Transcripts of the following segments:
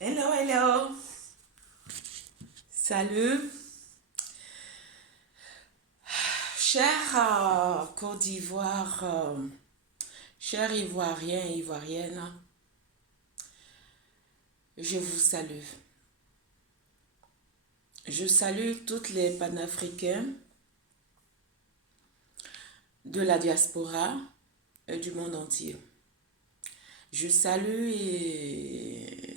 Hello, hello. Salut. Cher Côte d'Ivoire, cher Ivoirien, Ivoirienne, je vous salue. Je salue toutes les panafricains de la diaspora et du monde entier. Je salue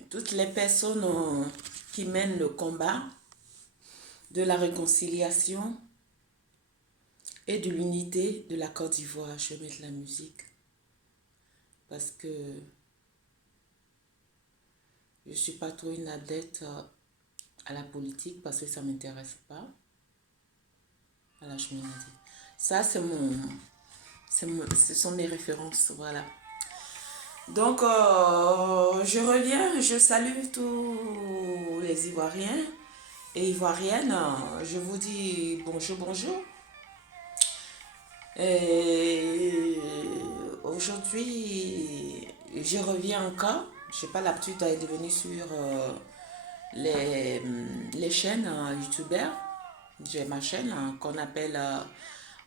toutes les personnes qui mènent le combat de la réconciliation et de l'unité de la Côte d'Ivoire. Je vais mettre la musique parce que je ne suis pas trop une adepte à la politique parce que ça ne m'intéresse pas. Voilà, je me l'ai dit. Ça, ce sont mes références, voilà. Donc, je reviens, je salue tous les Ivoiriens et Ivoiriennes. Je vous dis bonjour, bonjour. Et aujourd'hui, je reviens encore. Je n'ai pas l'habitude d'être venue sur les chaînes youtubeurs. J'ai ma chaîne qu'on appelle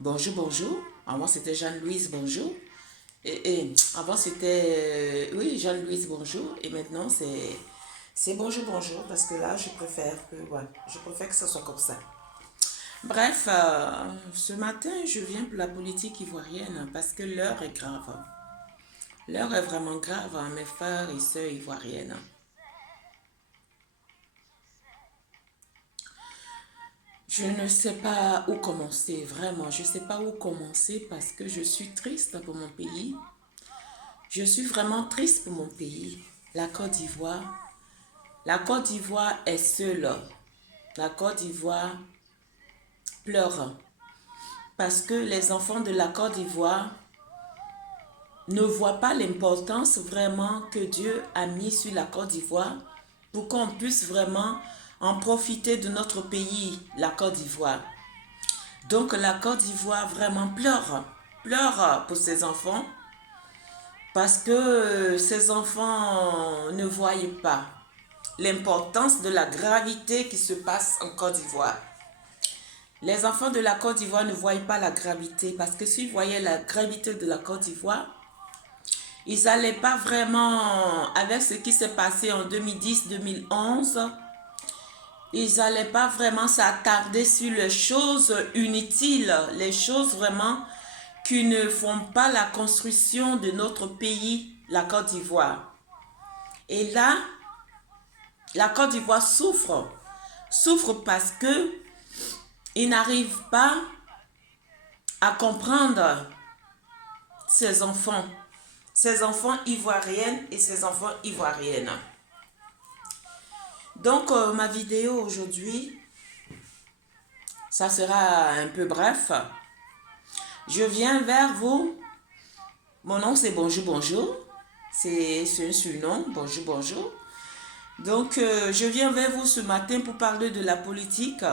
Bonjour Bonjour. Avant c'était Jeanne-Louise Bonjour. Et avant c'était oui Jeanne-Louise Bonjour. Et maintenant c'est Bonjour Bonjour parce que là je préfère que voilà, je préfère que ce soit comme ça. Bref, ce matin je viens pour la politique ivoirienne parce que l'heure est grave. L'heure est vraiment grave à mes frères et sœurs ivoiriennes. Je ne sais pas où commencer, vraiment. Je ne sais pas où commencer parce que je suis triste pour mon pays. Je suis vraiment triste pour mon pays, la Côte d'Ivoire. La Côte d'Ivoire est seule. La Côte d'Ivoire pleure parce que les enfants de la Côte d'Ivoire ne voient pas l'importance vraiment que Dieu a mis sur la Côte d'Ivoire pour qu'on puisse vraiment en profiter de notre pays, la Côte d'Ivoire. Donc la Côte d'Ivoire vraiment pleure pour ses enfants parce que ces enfants ne voient pas l'importance de la gravité qui se passe en Côte d'Ivoire. Les enfants de la Côte d'Ivoire ne voient pas la gravité parce que s'ils voyaient la gravité de la Côte d'Ivoire, ils n'allaient pas vraiment, avec ce qui s'est passé en 2010-2011, ils n'allaient pas vraiment s'attarder sur les choses inutiles, les choses vraiment qui ne font pas la construction de notre pays, la Côte d'Ivoire. Et là, la Côte d'Ivoire souffre parce que ils n'arrivent pas à comprendre ces enfants ivoiriennes et ces enfants ivoiriennes. Donc, ma vidéo aujourd'hui, ça sera un peu bref. Je viens vers vous. Mon nom, c'est Bonjour, Bonjour. C'est un surnom, Bonjour, Bonjour. Donc, je viens vers vous ce matin pour parler de la politique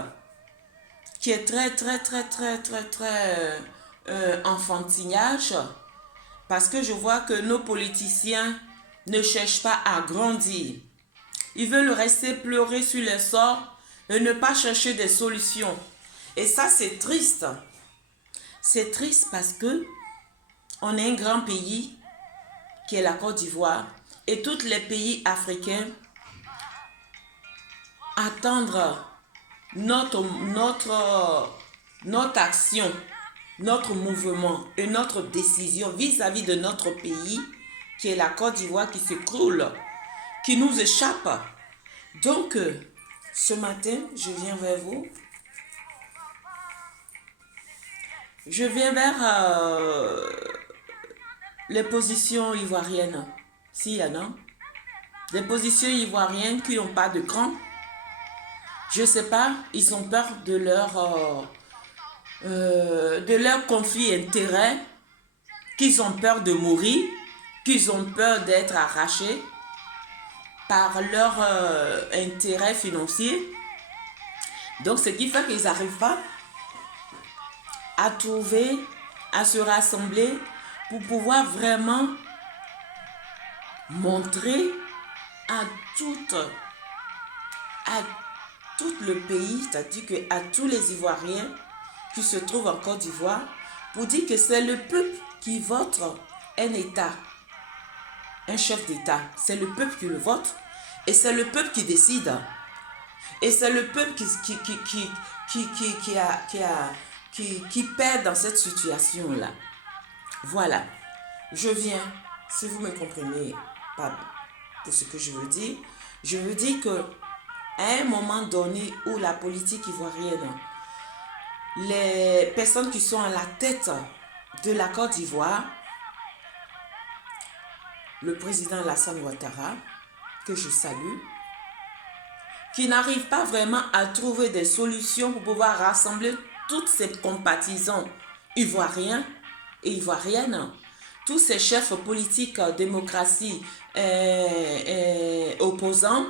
qui est très enfantillage parce que je vois que nos politiciens ne cherchent pas à grandir. Ils veulent rester pleurer sur les sorts et ne pas chercher des solutions. Et ça, c'est triste. C'est triste parce que on est un grand pays qui est la Côte d'Ivoire et tous les pays africains attendent notre action, notre mouvement et notre décision vis-à-vis de notre pays qui est la Côte d'Ivoire qui s'écroule, qui nous échappe. Donc, ce matin, je viens vers vous. Je viens vers les positions ivoiriennes, s'il y en a. Les positions ivoiriennes qui n'ont pas de cran. Je ne sais pas, ils ont peur de leur conflit d'intérêts, qu'ils ont peur de mourir, qu'ils ont peur d'être arrachés par leur intérêt financier. Donc, ce qui fait qu'ils n'arrivent pas à trouver, à se rassembler pour pouvoir vraiment montrer à à tout le pays, c'est-à-dire qu'à tous les Ivoiriens qui se trouvent en Côte d'Ivoire, pour dire que c'est le peuple qui vote un État, un chef d'État. C'est le peuple qui le vote et c'est le peuple qui décide. Et c'est le peuple qui perd dans cette situation-là. Voilà. Je viens, si vous me comprenez pas pour ce que je veux dire que à un moment donné où la politique ivoirienne, les personnes qui sont à la tête de la Côte d'Ivoire, le président Alassane Ouattara, que je salue, qui n'arrive pas vraiment à trouver des solutions pour pouvoir rassembler tous ces compatisants ivoiriens et ivoiriennes, tous ces chefs politiques démocratie opposants,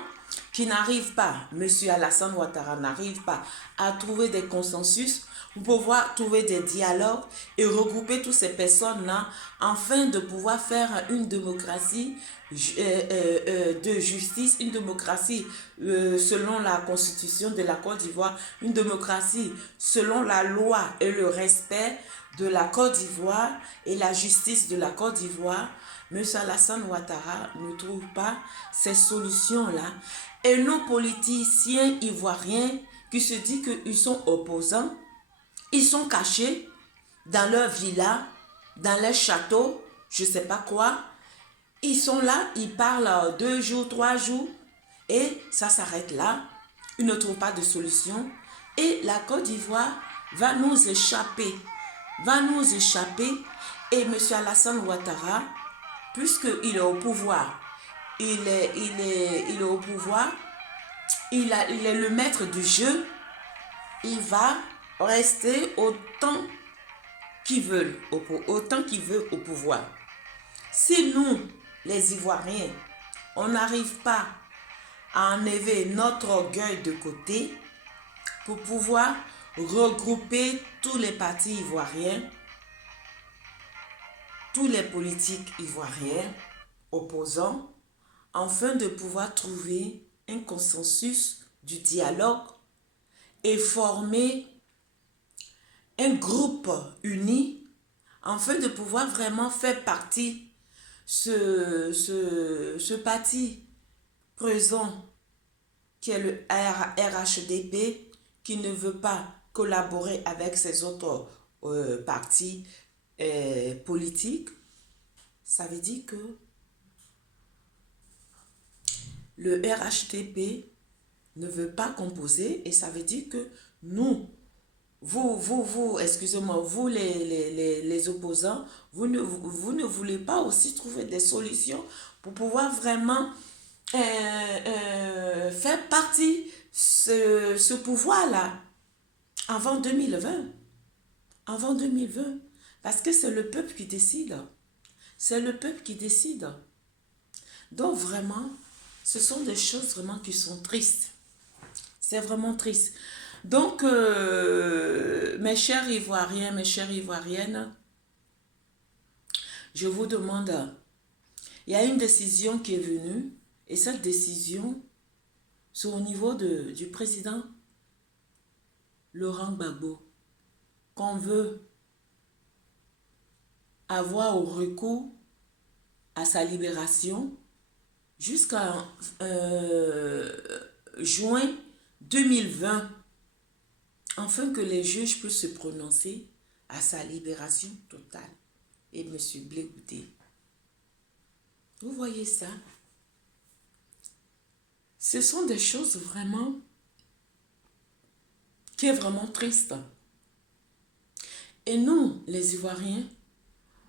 qui n'arrivent pas, M. Alassane Ouattara n'arrive pas à trouver des consensus pour pouvoir trouver des dialogues et regrouper toutes ces personnes-là afin de pouvoir faire une démocratie de justice, une démocratie selon la constitution de la Côte d'Ivoire, une démocratie selon la loi et le respect de la Côte d'Ivoire et la justice de la Côte d'Ivoire. M. Alassane Ouattara ne trouve pas ces solutions-là. Et nos politiciens ivoiriens qui se disent qu'ils sont opposants, ils sont cachés dans leur villa, dans leur château, je ne sais pas quoi. Ils sont là, ils parlent 2 jours, 3 jours, et ça s'arrête là. Ils ne trouvent pas de solution. Et la Côte d'Ivoire va nous échapper. Et M. Alassane Ouattara, puisqu'il est au pouvoir, il est au pouvoir, il est le maître du jeu, il va rester autant qu'il veut au pouvoir. Si nous, les Ivoiriens, on n'arrive pas à enlever notre orgueil de côté pour pouvoir regrouper tous les partis ivoiriens, tous les politiques ivoiriens opposants, afin de pouvoir trouver un consensus du dialogue et former un groupe uni afin de pouvoir vraiment faire partie ce parti présent qui est le RHDP, qui ne veut pas collaborer avec ces autres partis politiques. Ça veut dire que le RHDP ne veut pas composer et ça veut dire que nous, excusez-moi, vous les opposants, vous ne voulez pas aussi trouver des solutions pour pouvoir vraiment faire partie ce pouvoir-là avant 2020. Avant 2020. Parce que c'est le peuple qui décide. C'est le peuple qui décide. Donc vraiment, ce sont des choses vraiment qui sont tristes. C'est vraiment triste. Donc, mes chers Ivoiriens, mes chères Ivoiriennes, je vous demande, il y a une décision qui est venue, et cette décision, c'est au niveau du président Laurent Gbagbo, qu'on veut avoir au recours à sa libération jusqu'à juin 2020, afin que les juges puissent se prononcer à sa libération totale. Et M. Blé Goudé, vous voyez ça? Ce sont des choses vraiment qui est vraiment triste. Et nous, les Ivoiriens,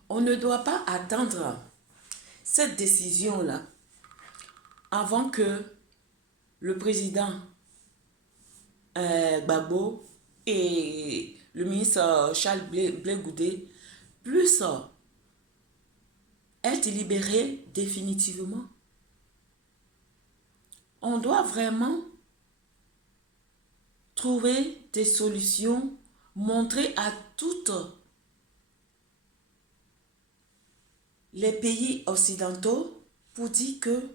on ne doit pas attendre cette décision-là avant que le président Gbagbo et le ministre Charles Blé Goudé puissent être libérés définitivement. On doit vraiment trouver des solutions, montrer à toutes les pays occidentaux pour dire que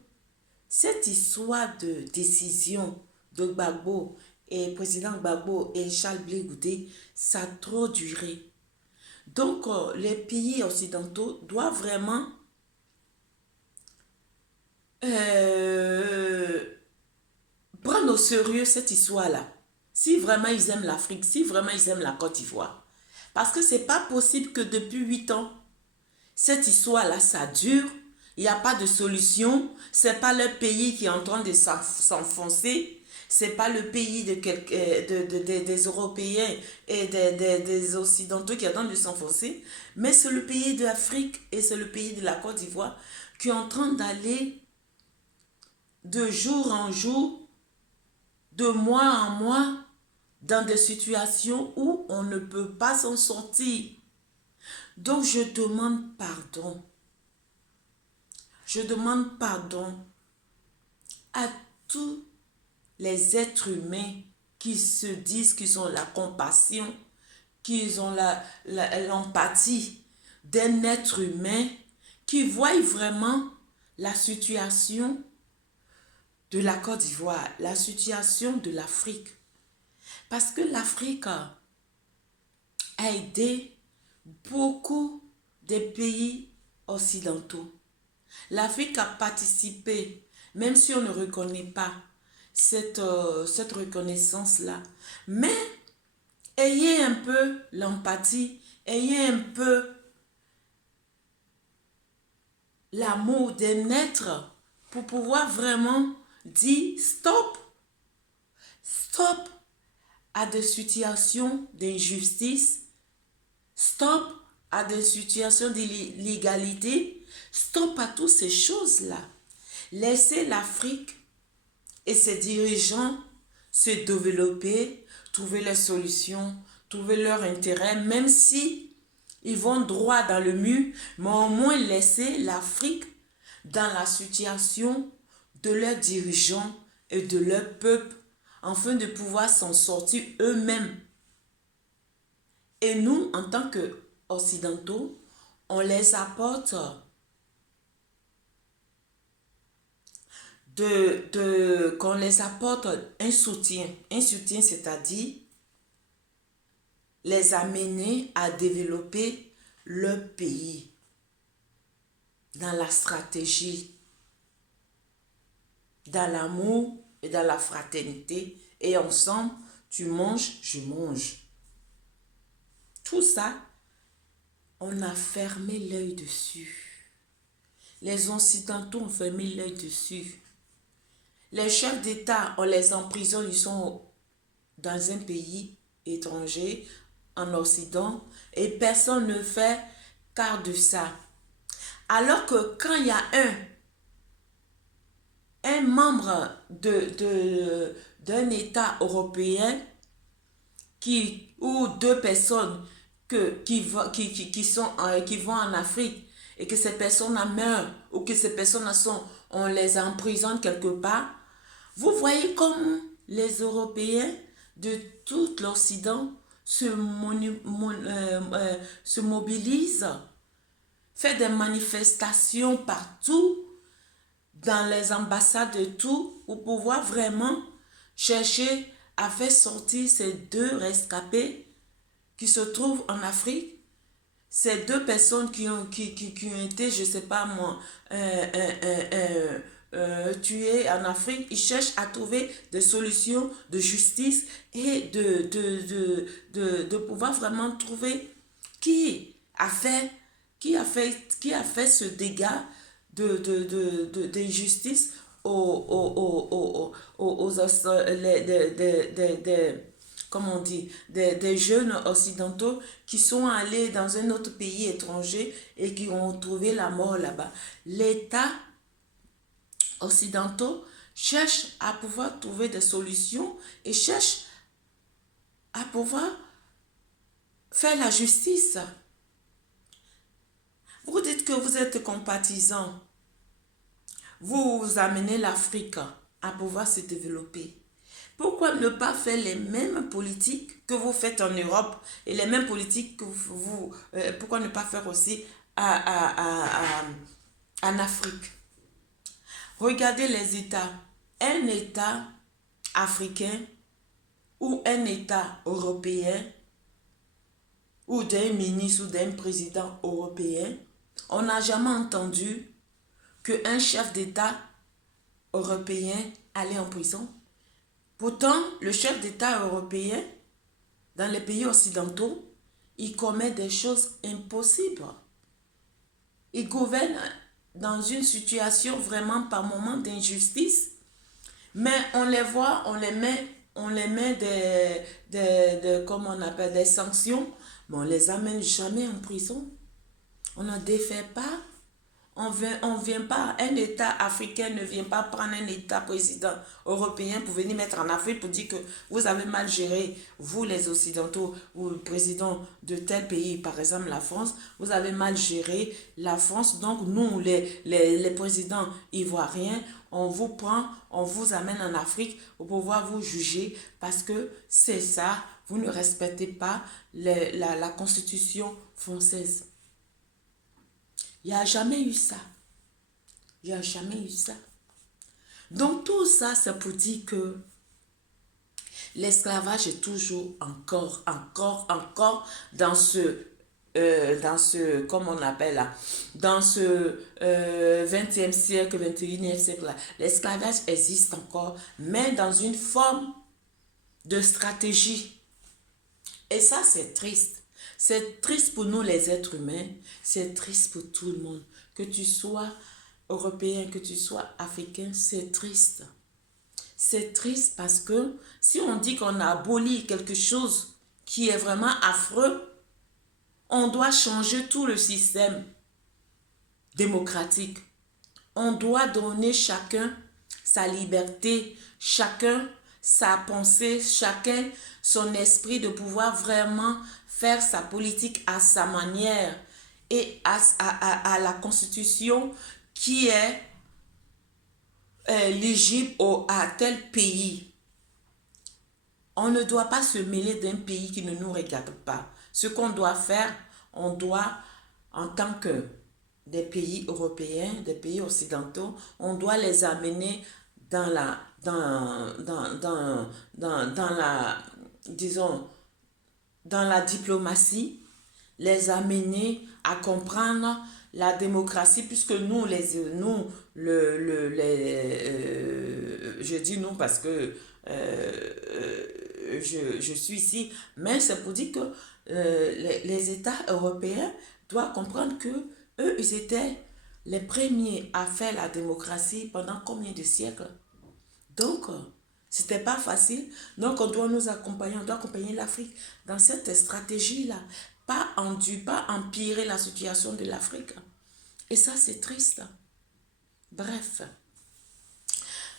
cette histoire de décision de Gbagbo et président Gbagbo et Charles Blé Goudé, ça a trop duré. Donc, les pays occidentaux doivent vraiment prendre au sérieux cette histoire-là. Si vraiment ils aiment l'Afrique, si vraiment ils aiment la Côte d'Ivoire. Parce que c'est pas possible que depuis 8 ans, cette histoire-là, ça dure. Il n'y a pas de solution. C'est pas le pays qui est en train de s'enfoncer. C'est pas le pays des Européens et des Occidentaux qui est en train de s'enfoncer. Mais c'est le pays de l'Afrique et c'est le pays de la Côte d'Ivoire qui est en train d'aller de jour en jour, de mois en mois, dans des situations où on ne peut pas s'en sortir. Donc je demande pardon. Je demande pardon à tous les êtres humains qui se disent qu'ils ont la compassion, qu'ils ont l'empathie d'un être humain, qui voient vraiment la situation de la Côte d'Ivoire, la situation de l'Afrique. Parce que l'Afrique a aidé beaucoup des pays occidentaux. L'Afrique a participé, même si on ne reconnaît pas cette reconnaissance-là. Mais ayez un peu l'empathie, ayez un peu l'amour d'un être pour pouvoir vraiment dire stop, stop à des situations d'injustice, stop à des situations d'illégalité, stop à toutes ces choses-là. Laissez l'Afrique et ses dirigeants se développer, trouver leurs solutions, trouver leur intérêt, même si ils vont droit dans le mur, mais au moins laisser l'Afrique dans la situation de leurs dirigeants et de leur peuple, afin de pouvoir s'en sortir eux-mêmes. Et nous, en tant qu'Occidentaux, on les apporte qu'on les apporte un soutien, c'est-à-dire les amener à développer leur pays dans la stratégie, dans l'amour et dans la fraternité. Et ensemble, tu manges, je mange. Tout ça, on a fermé l'œil dessus. Les Occidentaux ont fermé l'œil dessus. Les chefs d'État, on les emprisonne, ils sont dans un pays étranger, en Occident, et personne ne fait quart de ça. Alors que quand il y a un membre d'un État européen ou deux personnes qui vont en Afrique et que ces personnes meurent ou que ces personnes on les emprisonne quelque part, vous voyez comment les Européens de tout l'Occident se mobilisent, fait des manifestations partout, dans les ambassades et tout, pour pouvoir vraiment chercher à faire sortir ces deux rescapés qui se trouvent en Afrique. Ces deux personnes qui ont été, je ne sais pas moi, tuées en Afrique, ils cherchent à trouver des solutions de justice et de pouvoir vraiment trouver qui a fait ce dégât d'injustice comment on dit, des jeunes occidentaux qui sont allés dans un autre pays étranger et qui ont trouvé la mort là-bas. L'État occidentaux cherche à pouvoir trouver des solutions et cherche à pouvoir faire la justice. Vous dites que vous êtes compatisant. Vous amenez l'Afrique à pouvoir se développer. Pourquoi ne pas faire les mêmes politiques que vous faites en Europe et les mêmes politiques que pourquoi ne pas faire aussi en Afrique? Regardez les États. Un État africain ou un État européen ou d'un ministre ou d'un président européen, on n'a jamais entendu qu'un chef d'État européen allait en prison. Pourtant, le chef d'État européen, dans les pays occidentaux, il commet des choses impossibles. Il gouverne dans une situation vraiment par moment d'injustice, mais on les voit, on les met comment on appelle, des sanctions, mais on les amène jamais en prison. On ne défait pas. On vient pas, un État africain ne vient pas prendre un État président européen pour venir mettre en Afrique pour dire que vous avez mal géré, vous les Occidentaux ou le président de tel pays, par exemple la France, vous avez mal géré la France, donc nous les présidents ivoiriens, on vous prend, on vous amène en Afrique pour pouvoir vous juger parce que c'est ça, vous ne respectez pas la constitution française. Il n'y a jamais eu ça. Il n'y a jamais eu ça. Donc tout ça, c'est pour dire que l'esclavage est toujours encore dans ce, comment on appelle là, dans ce 20e siècle, 21e siècle là. L'esclavage existe encore, mais dans une forme de stratégie. Et ça, c'est triste. C'est triste pour nous les êtres humains, c'est triste pour tout le monde. Que tu sois européen, que tu sois africain, c'est triste. C'est triste parce que si on dit qu'on a aboli quelque chose qui est vraiment affreux, on doit changer tout le système démocratique. On doit donner chacun sa liberté, chacun sa pensée, chacun son esprit de pouvoir vraiment faire sa politique à sa manière et à la constitution qui est éligible à tel pays. On ne doit pas se mêler d'un pays qui ne nous regarde pas. Ce qu'on doit faire, on doit, en tant que des pays européens, des pays occidentaux, on doit les amener dans disons, dans la diplomatie, les amener à comprendre la démocratie, puisque nous, je dis nous parce que je suis ici, mais c'est pour dire que les États européens doivent comprendre que eux, ils étaient les premiers à faire la démocratie pendant combien de siècles? Donc, c'était pas facile. Donc, on doit nous accompagner, on doit accompagner l'Afrique dans cette stratégie-là. Pas empirer la situation de l'Afrique. Et ça, c'est triste. Bref.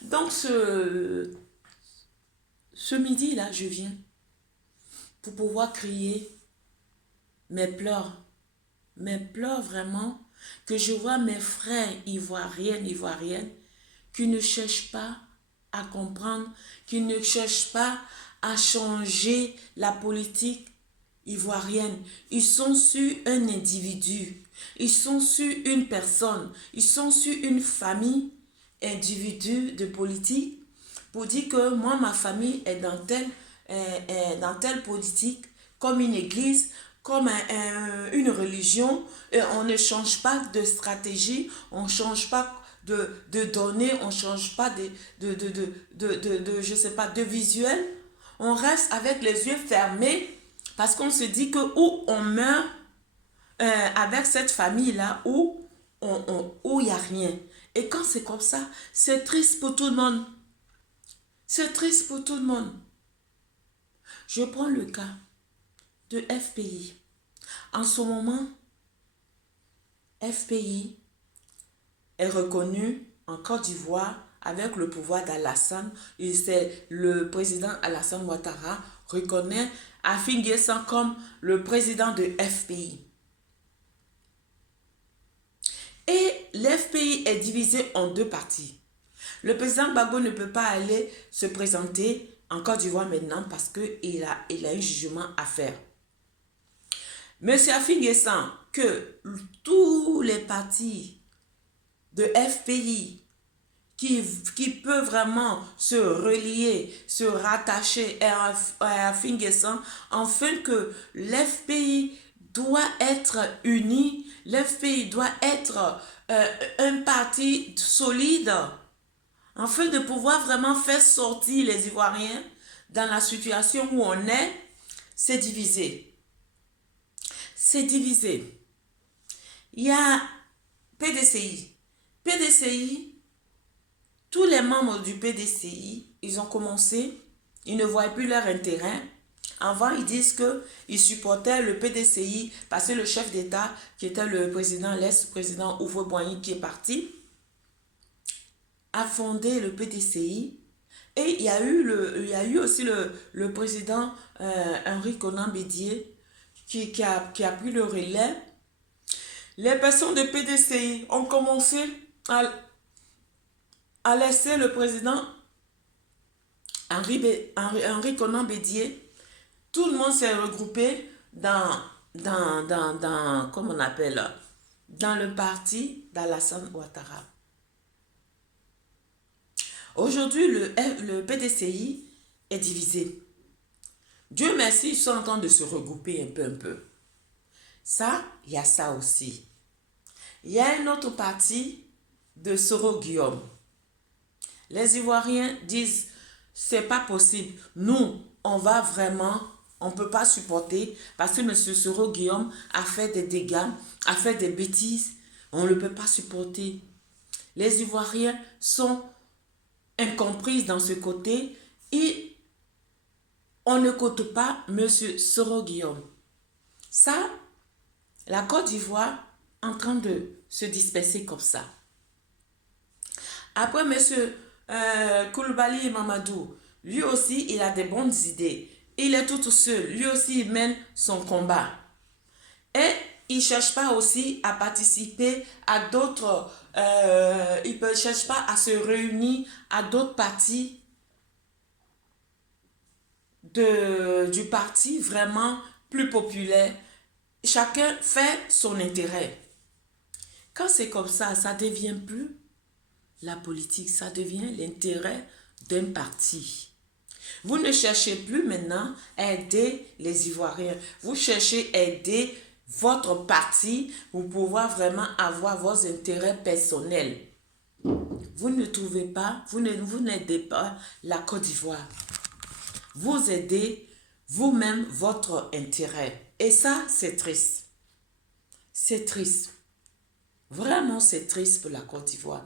Donc, ce midi-là, je viens pour pouvoir crier mes pleurs vraiment, que je vois mes frères ivoiriennes, qui ne cherchent pas à comprendre, qui ne cherchent pas à changer la politique ivoirienne. Ils sont sur un individu, ils sont sur une personne, ils sont sur une famille, individu de politique, pour dire que moi, ma famille est dans telle politique, comme une église, comme une religion, et on ne change pas de stratégie, on ne change pas de données, on ne change pas je sais pas, de visuel. On reste avec les yeux fermés parce qu'on se dit que ou on meurt avec cette famille-là ou il n'y a rien. Et quand c'est comme ça, c'est triste pour tout le monde. C'est triste pour tout le monde. Je prends le cas de FPI. En ce moment, FPI est reconnu en Côte d'Ivoire avec le pouvoir d'Alassane. Et c'est le président Alassane Ouattara reconnaît Afin N'Guessan comme le président de FPI. Et l'FPI est divisé en deux parties. Le président Gbagbo ne peut pas aller se présenter en Côte d'Ivoire maintenant parce qu'il a un jugement à faire. Monsieur Afin N'Guessan, que tous les partis de FPI qui peut vraiment se relier, se rattacher à Fingessan, afin que l'FPI doit être uni, l'FPI doit être un parti solide, afin de pouvoir vraiment faire sortir les Ivoiriens dans la situation où on est. C'est divisé. C'est divisé. Il y a PDCI. PDCI, tous les membres du PDCI, ils ont commencé, ils ne voyaient plus leur intérêt. Avant, ils disent qu'ils supportaient le PDCI parce que le chef d'État, qui était le président, l'ex-président Houphouët-Boigny, qui est parti, a fondé le PDCI. Et il y a eu aussi le président Henri Konan Bédié qui a pris le relais. Les personnes de PDCI ont commencé à laisser le président Henri Konan Bédié. Tout le monde s'est regroupé dans comment on appelle, dans le parti d'Alassane Ouattara. Aujourd'hui, le PDCI est divisé. Dieu merci, ils sont en train de se regrouper un peu. Ça, il y a ça aussi. Il y a un autre parti de Soro Guillaume. Les Ivoiriens disent, c'est pas possible. Nous, on ne peut pas supporter parce que M. Soro Guillaume a fait des dégâts, a fait des bêtises. On ne peut pas supporter. Les Ivoiriens sont incompris dans ce côté et on ne compte pas M. Soro Guillaume. Ça, la Côte d'Ivoire en train de se disperser comme ça. Après, M. Koulibaly Mamadou, lui aussi, il a des bonnes idées. Il est tout seul. Lui aussi, il mène son combat. Et il ne cherche pas aussi à participer à d'autres... il ne cherche pas à se réunir à d'autres partis du parti vraiment plus populaire. Chacun fait son intérêt. Quand c'est comme ça ne devient plus la politique, ça devient l'intérêt d'un parti. Vous ne cherchez plus maintenant à aider les Ivoiriens. Vous cherchez à aider votre parti pour pouvoir vraiment avoir vos intérêts personnels. Vous ne trouvez pas, vous n'aidez pas la Côte d'Ivoire. Vous aidez vous-même votre intérêt. Et ça, c'est triste. C'est triste. Vraiment, c'est triste pour la Côte d'Ivoire.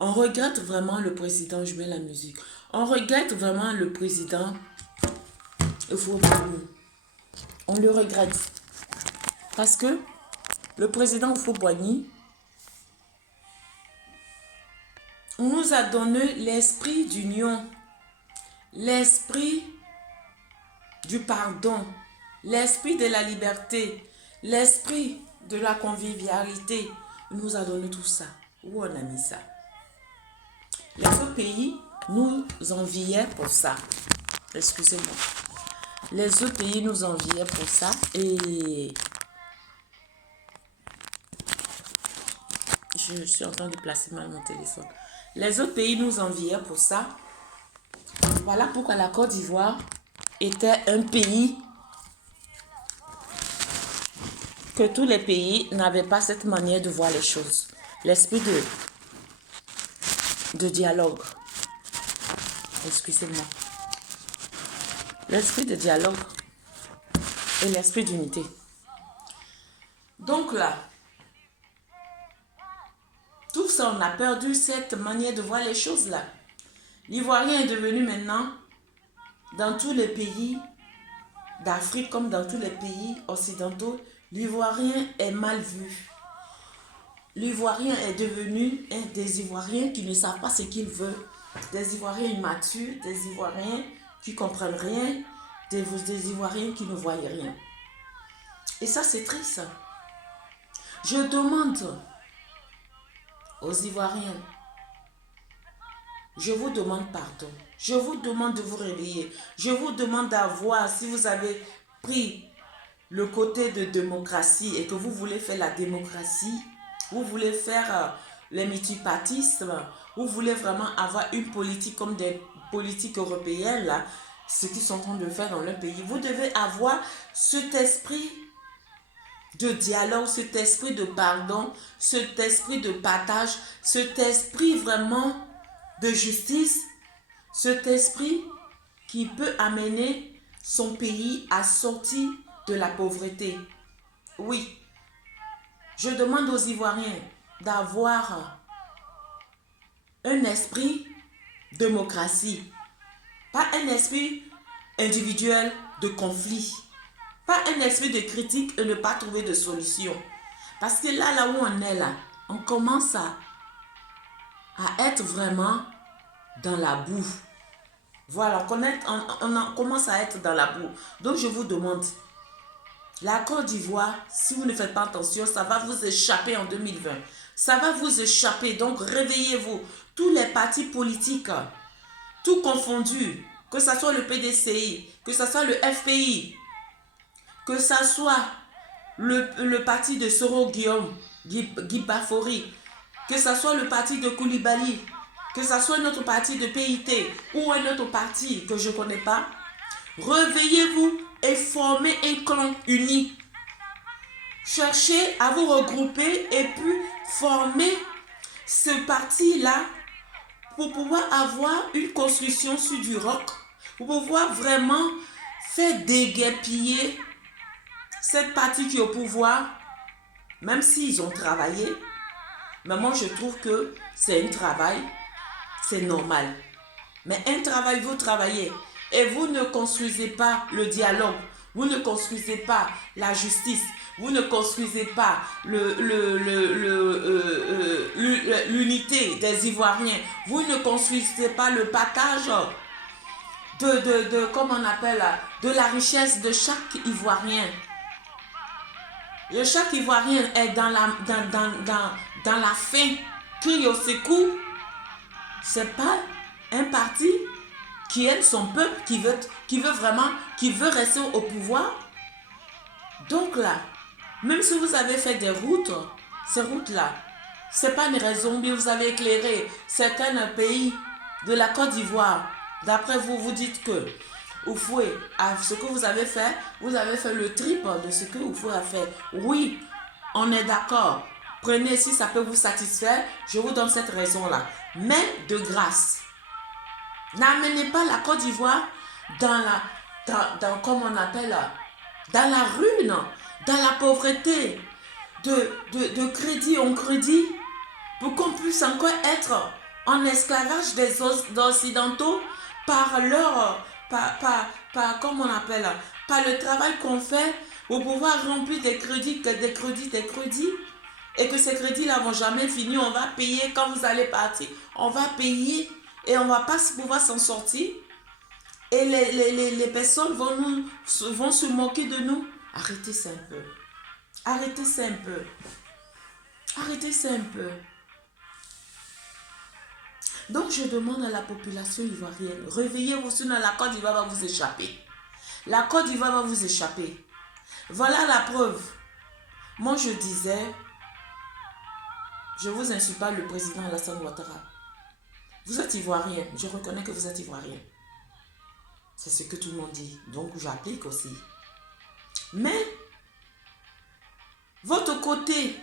On regrette vraiment le président, je mets la musique. On regrette vraiment le président Houphouët-Boigny. On le regrette. Parce que le président Houphouët-Boigny nous a donné l'esprit d'union, l'esprit du pardon, l'esprit de la liberté, l'esprit de la convivialité. Il nous a donné tout ça. Où on a mis ça? Les autres pays nous enviaient pour ça. Excusez-moi. Les autres pays nous enviaient pour ça et je suis en train de placer mal mon téléphone. Les autres pays nous enviaient pour ça. Voilà pourquoi la Côte d'Ivoire était un pays que tous les pays n'avaient pas cette manière de voir les choses. L'esprit de dialogue. Excusez-moi. L'esprit de dialogue et l'esprit d'unité. Donc là, tout ça, on a perdu cette manière de voir les choses là. L'Ivoirien est devenu maintenant, dans tous les pays d'Afrique comme dans tous les pays occidentaux, l'Ivoirien est mal vu. L'Ivoirien est devenu des Ivoiriens qui ne savent pas ce qu'ils veulent, des Ivoiriens immatures, des Ivoiriens qui ne comprennent rien, des Ivoiriens qui ne voient rien. Et ça, c'est triste. Je demande aux Ivoiriens, je vous demande pardon. Je vous demande de vous réveiller. Je vous demande d'avoir, si vous avez pris le côté de démocratie et que vous voulez faire la démocratie, vous voulez faire les multipartistes, vous voulez vraiment avoir une politique comme des politiques européennes, là, ce qu'ils sont en train de faire dans leur pays. Vous devez avoir cet esprit de dialogue, cet esprit de pardon, cet esprit de partage, cet esprit vraiment de justice, cet esprit qui peut amener son pays à sortir de la pauvreté. Oui, je demande aux Ivoiriens d'avoir un esprit démocratie, pas un esprit individuel de conflit, pas un esprit de critique et ne pas trouver de solution. Parce que là où on est là, on commence à être vraiment dans la boue. Voilà, on commence à être dans la boue. Donc je vous demande, la Côte d'Ivoire, si vous ne faites pas attention, ça va vous échapper en 2020. Ça va vous échapper, donc réveillez-vous. Tous les partis politiques, tout confondu, que ce soit le PDCI, que ce soit le FPI, que ce soit le parti de Soro Guillaume, Guy Bafori, que ce soit le parti de Koulibaly, que ce soit notre parti de PIT ou un autre parti que je ne connais pas, réveillez-vous et formez un clan uni. Cherchez à vous regrouper et puis former ce parti-là pour pouvoir avoir une construction sur du roc, pour pouvoir vraiment faire déguerpiller cette partie qui est au pouvoir, même s'ils ont travaillé. Mais moi, je trouve que c'est un travail, c'est normal. Mais un travail, vous travaillez et vous ne construisez pas le dialogue, vous ne construisez pas la justice, vous ne construisez pas l'unité des Ivoiriens, vous ne construisez pas le partage comment on appelle, de la richesse de chaque Ivoirien. Chaque Ivoirien est dans la faim, crie au secours. C'est pas un parti qui aime son peuple, qui veut rester au pouvoir. Donc là, même si vous avez fait des routes, ces routes-là, c'est pas une raison, mais vous avez éclairé certains pays de la Côte d'Ivoire. D'après vous, vous dites que Oufoué, à ce que vous avez fait le triple de ce que Oufoué a fait. Oui, on est d'accord. Prenez si ça peut vous satisfaire, je vous donne cette raison-là. Mais de grâce, n'amenez pas la Côte d'Ivoire comme on appelle, dans la ruine, dans la pauvreté, de crédit en crédit, pour qu'on puisse encore être en esclavage des Occidentaux par leur, comment on appelle, par le travail qu'on fait pour pouvoir remplir des crédits, et que ces crédits-là vont jamais finir. On va payer quand vous allez partir, on va payer et on va pas pouvoir s'en sortir. Et les personnes vont se moquer de nous. Arrêtez ça un peu. Arrêtez ça un peu. Arrêtez ça un peu. Donc je demande à la population ivoirienne, réveillez-vous, sinon la Côte d'Ivoire va vous échapper. La Côte d'Ivoire va vous échapper. Voilà la preuve. Moi je disais, je ne vous insulte pas le président Alassane Ouattara. Vous êtes ivoirien, je reconnais que vous êtes ivoirien. C'est ce que tout le monde dit, donc j'applique aussi. Mais, votre côté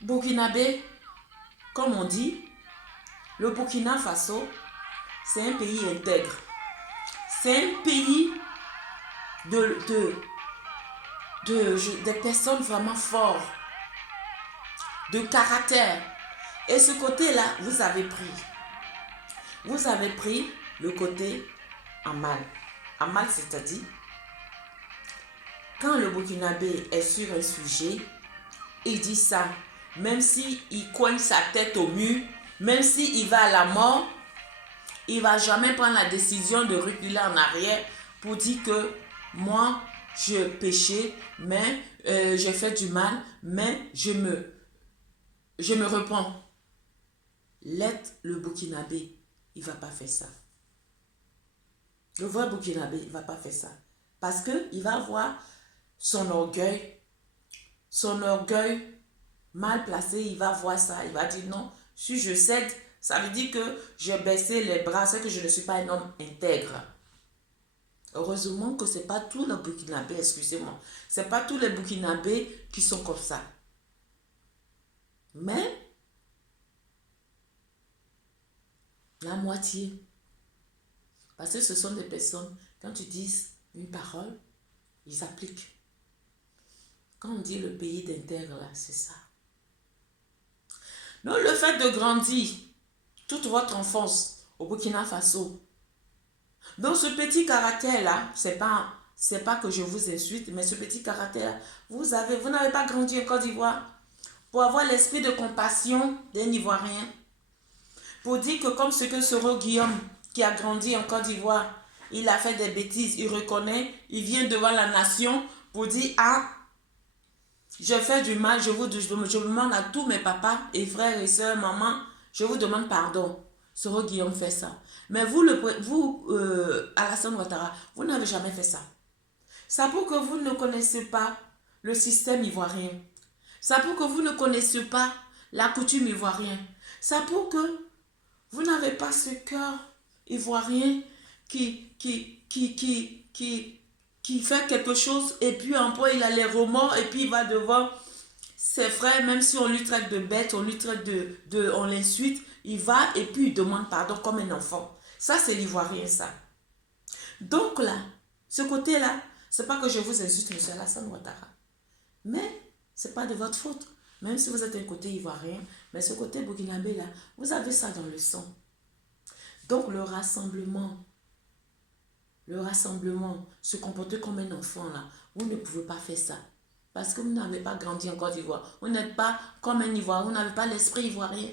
burkinabé, comme on dit, le Burkina Faso, c'est un pays intègre. C'est un pays des personnes vraiment fortes, de caractère. Et ce côté-là, vous avez pris. Vous avez pris le côté Amal. Amal, c'est-à-dire, quand le Burkinabé est sur un sujet, il dit ça. Même s'il coigne sa tête au mur, même s'il va à la mort, il ne va jamais prendre la décision de reculer en arrière pour dire que moi, je péché, mais j'ai fait du mal, mais je me repens. Le Burkinabé, il ne va pas faire ça. Le vrai Burkinabé, il ne va pas faire ça. Parce qu'il va avoir son orgueil mal placé, il va voir ça, il va dire non, si je cède, ça veut dire que j'ai baissé les bras, c'est que je ne suis pas un homme intègre. Heureusement que ce n'est pas tous les Burkinabés, excusez-moi, ce n'est pas tous les Burkinabés qui sont comme ça. Mais la moitié, parce que ce sont des personnes, quand tu dis une parole, ils appliquent. Quand on dit le pays d'intègre, là, c'est ça. Donc, le fait de grandir toute votre enfance au Burkina Faso, donc ce petit caractère-là, c'est pas que je vous insulte, mais ce petit caractère-là, vous n'avez pas grandi en Côte d'Ivoire pour avoir l'esprit de compassion d'un Ivoirien, pour dire que comme ce que Soro Guillaume, qui a grandi en Côte d'Ivoire, il a fait des bêtises, il reconnaît, il vient devant la nation pour dire, ah, je fais du mal, je demande à tous mes papas et frères et sœurs, maman, je vous demande pardon. Soro Guillaume fait ça. Mais vous Alassane Ouattara, vous n'avez jamais fait ça. Ça pour que vous ne connaissez pas le système ivoirien. Ça pour que vous ne connaissez pas la coutume ivoirienne. Ça pour que vous n'avez pas ce cœur ivoirien qui fait quelque chose et puis après il a les remords et puis il va devant ses frères, même si on lui traite de bête, on lui traite on l'insulte, il va et puis il demande pardon comme un enfant. Ça, c'est l'ivoirien, ça. Donc là, ce côté-là, c'est pas que je vous insulte, monsieur Alassane Ouattara. Mais c'est pas de votre faute. Même si vous êtes un côté ivoirien, mais ce côté burkinabé là, vous avez ça dans le sang. Donc le rassemblement, se comporter comme un enfant là, vous ne pouvez pas faire ça. Parce que vous n'avez pas grandi en Côte d'Ivoire. Vous n'êtes pas comme un Ivoirien, vous n'avez pas l'esprit ivoirien.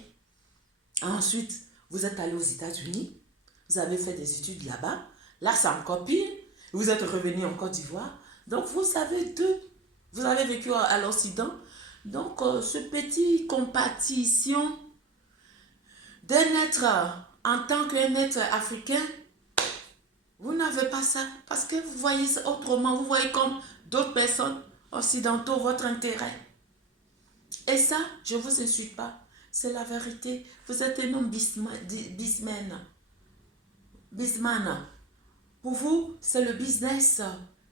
Ensuite, vous êtes allé aux États-Unis, vous avez fait des études là-bas. Là, c'est encore pire. Vous êtes revenu en Côte d'Ivoire. Donc, vous savez deux. Vous avez vécu à l'Occident. Donc, ce petit compatition d'un être en tant qu'un être africain, vous n'avez pas ça. Parce que vous voyez ça autrement. Vous voyez comme d'autres personnes occidentaux votre intérêt. Et ça, je ne vous insulte pas. C'est la vérité. Vous êtes un homme businessman. Pour vous, c'est le business.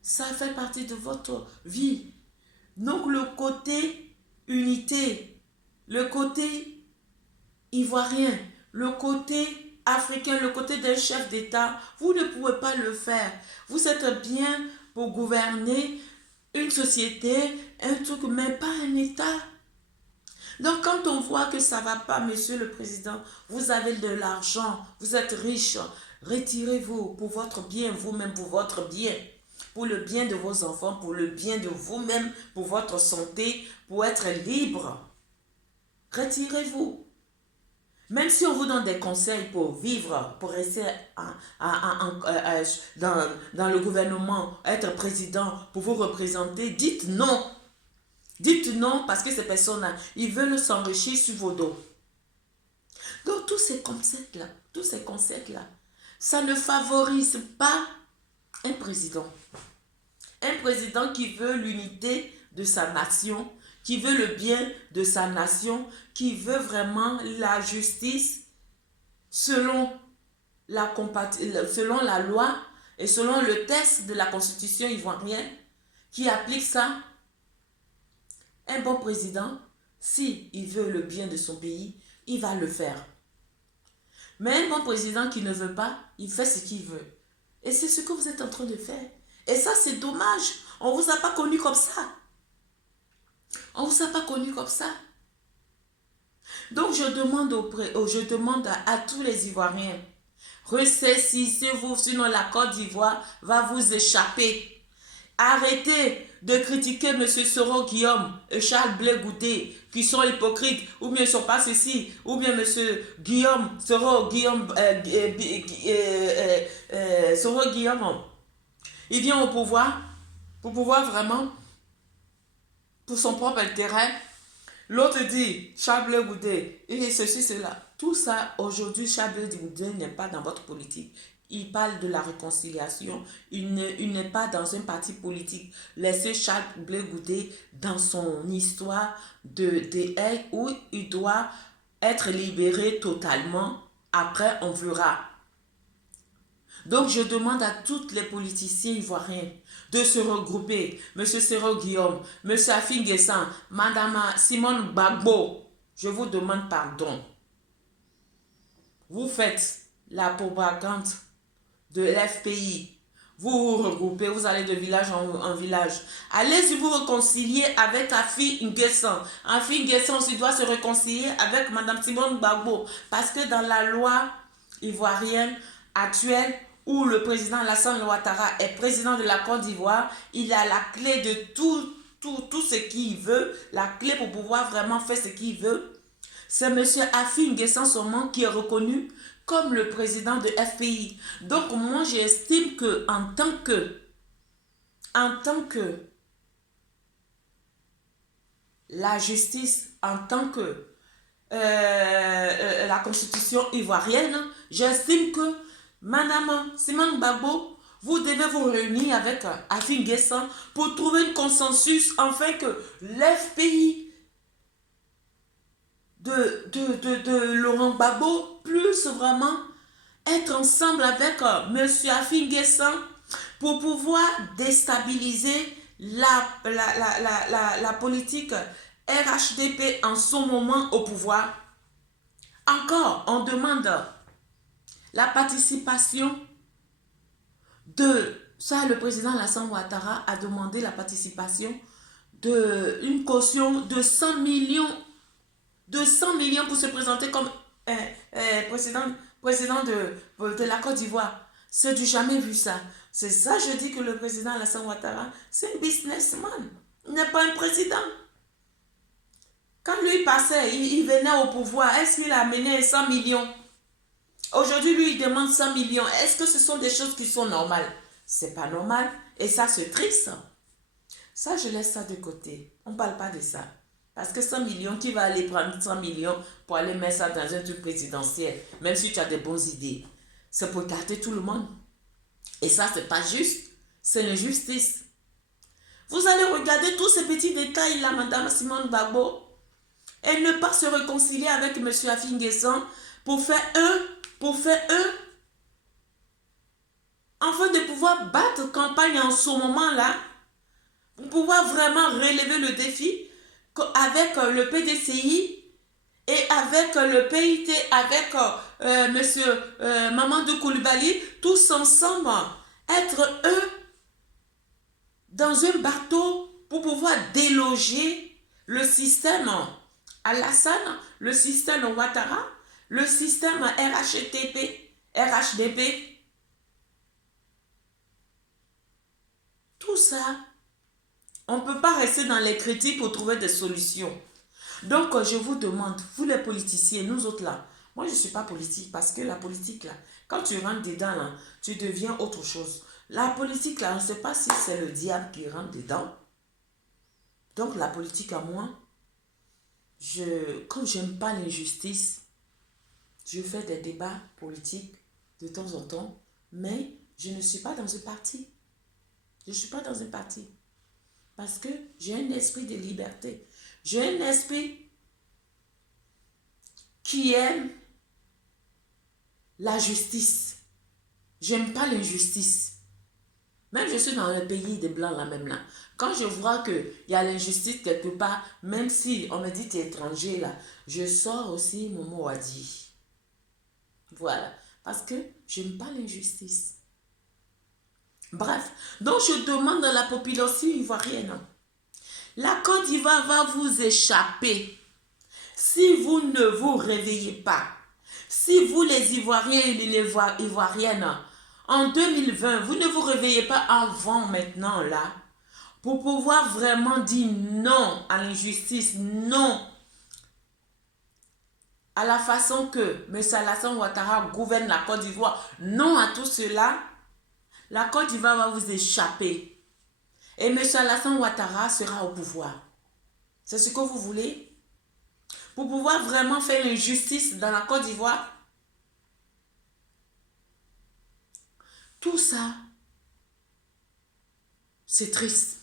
Ça fait partie de votre vie. Donc, le côté unité, le côté ivoirien, le côté africain, le côté d'un chef d'État, vous ne pouvez pas le faire. Vous êtes bien pour gouverner une société, un truc, mais pas un État. Donc, quand on voit que ça ne va pas, monsieur le président, vous avez de l'argent, vous êtes riche, retirez-vous pour votre bien, vous-même, pour votre bien, pour le bien de vos enfants, pour le bien de vous-même, pour votre santé, pour être libre. Retirez-vous. Même si on vous donne des conseils pour vivre, pour rester dans le gouvernement, être président, pour vous représenter, dites non. Dites non parce que ces personnes-là, ils veulent s'enrichir sur vos dos. Donc tous ces concepts-là, ça ne favorise pas un président. Un président qui veut l'unité de sa nation, qui veut le bien de sa nation, qui veut vraiment la justice selon la loi et selon le texte de la constitution ivoirienne, qui applique ça. Un bon président, s'il veut le bien de son pays, il va le faire. Mais un bon président qui ne veut pas, il fait ce qu'il veut. Et c'est ce que vous êtes en train de faire. Et ça, c'est dommage. On ne vous a pas connu comme ça. On ne vous a pas connu comme ça. Donc, je demande à tous les Ivoiriens, ressaisissez-vous, sinon la Côte d'Ivoire va vous échapper. Arrêtez de critiquer M. Soro Guillaume et Charles Blé Goudé, qui sont hypocrites, ou bien ils ne sont pas ceci, ou bien M. Soro Guillaume, il vient au pouvoir pour pouvoir vraiment, pour son propre intérêt. L'autre dit, Charles Blé Goudé, il est ceci, cela. Tout ça, aujourd'hui, Charles Blé Goudé n'est pas dans votre politique. il parle de la réconciliation. Il n'est pas dans un parti politique. Laissez Charles Blé Goudé dans son histoire de haine où il doit être libéré totalement. Après, on verra. Donc, je demande à tous les politiciens ivoiriens de se regrouper. Monsieur Sero Guillaume, Monsieur Afin Guessan, Madame Simone Gbagbo, je vous demande pardon. Vous faites la propagande de l'FPI. Vous vous regroupez, vous allez de village en village. Allez-y vous réconcilier avec Afin Guessan. Afin Guessan aussi doit se réconcilier avec Madame Simone Gbagbo. Parce que dans la loi ivoirienne actuelle, où le président Alassane Ouattara est président de la Côte d'Ivoire, il a la clé de tout ce qu'il veut, la clé pour pouvoir vraiment faire ce qu'il veut. C'est M. Afin Guessan Somon qui est reconnu comme le président de FPI. Donc moi j'estime que en tant que la justice, en tant que la constitution ivoirienne, j'estime que Madame Simone Gbagbo, vous devez vous réunir avec Afin Guessan pour trouver un consensus afin que l'FPI de Laurent Gbagbo puisse vraiment être ensemble avec M. Afin Guessan pour pouvoir déstabiliser la politique RHDP en son moment au pouvoir. Encore, on demande la participation de... Ça, le président Alassane Ouattara a demandé la participation d'une caution de 100 millions pour se présenter comme président de la Côte d'Ivoire. C'est du jamais vu ça. C'est ça, je dis que le président Alassane Ouattara, c'est un businessman. Il n'est pas un président. Quand lui passait, il venait au pouvoir, est-ce qu'il a amené 100 millions? Aujourd'hui, lui, il demande 100 millions. Est-ce que ce sont des choses qui sont normales? C'est pas normal. Et ça, c'est triste. Ça, je laisse ça de côté. On ne parle pas de ça. Parce que 100 millions, qui va aller prendre 100 millions pour aller mettre ça dans un truc présidentiel, même si tu as des bonnes idées? C'est pour garder tout le monde. Et ça, c'est pas juste. C'est l'injustice. Vous allez regarder tous ces petits détails là, Madame Simone Gbagbo, et ne pas se réconcilier avec M. Afin Guessan pour faire afin de pouvoir battre campagne en ce moment-là, pour pouvoir vraiment relever le défi avec le PDCI et avec le PIT, avec M. Mamadou Koulibaly, tous ensemble, être eux dans un bateau pour pouvoir déloger le système Alassane, le système Ouattara, le système RHDP, tout ça, on ne peut pas rester dans les critiques pour trouver des solutions. Donc, je vous demande, vous les politiciens, nous autres là, moi je ne suis pas politique parce que la politique là, quand tu rentres dedans là, tu deviens autre chose. La politique là, on ne sait pas si c'est le diable qui rentre dedans. Donc, la politique à moi, comme je n'aime pas l'injustice, je fais des débats politiques de temps en temps, mais je ne suis pas dans un parti. Je ne suis pas dans un parti. Parce que j'ai un esprit de liberté. J'ai un esprit qui aime la justice. J'aime pas l'injustice. Même je suis dans le pays des Blancs là même là. Quand je vois qu'il y a l'injustice quelque part, même si on me dit tu es étranger là, je sors aussi mon mot à dire. Voilà. Parce que je n'aime pas l'injustice. Bref. Donc je demande à la population ivoirienne. La Côte d'Ivoire va vous échapper. Si vous ne vous réveillez pas. Si vous les Ivoiriens et les Ivoiriennes, en 2020, vous ne vous réveillez pas avant maintenant là, pour pouvoir vraiment dire non à l'injustice, non à la façon que M. Alassane Ouattara gouverne la Côte d'Ivoire, non à tout cela, la Côte d'Ivoire va vous échapper. Et M. Alassane Ouattara sera au pouvoir. C'est ce que vous voulez? Pour pouvoir vraiment faire l'injustice dans la Côte d'Ivoire? Tout ça, c'est triste.